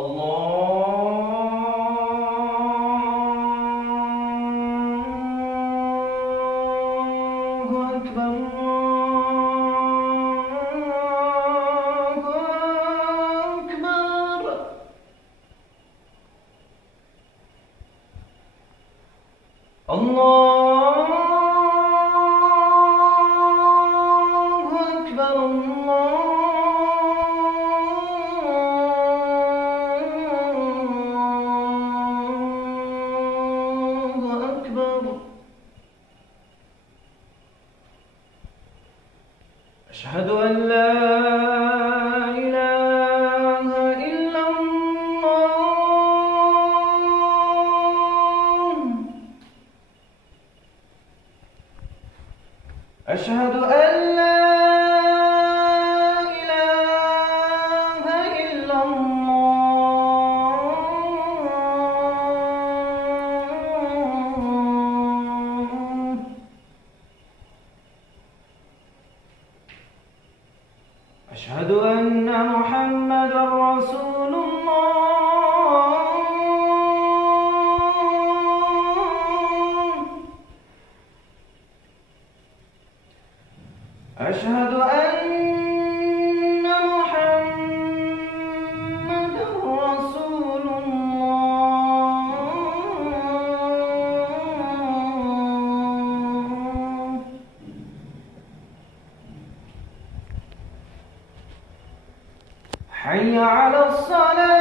الله أكبر الله أكبر. أشهد أن لا إله إلا الله. أشهد أن لا إله إلا الله. أشهد أن محمدًا رسول الله. أشهد أن محمدًا رسول الله. حي على الصلاة.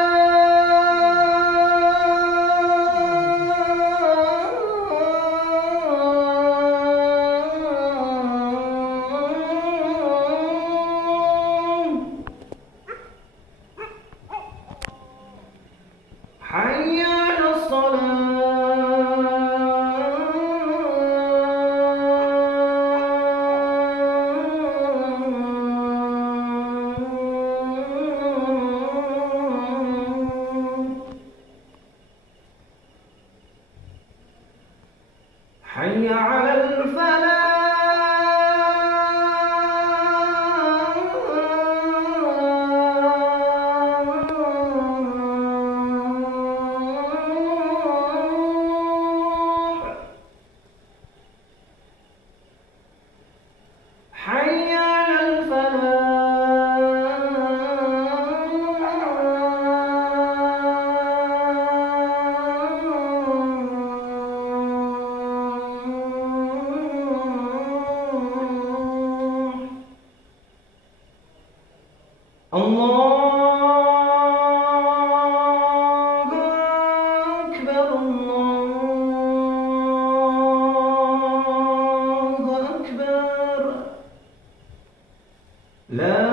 حي على حي على الفلاح. حي على الله أكبر الله أكبر. لا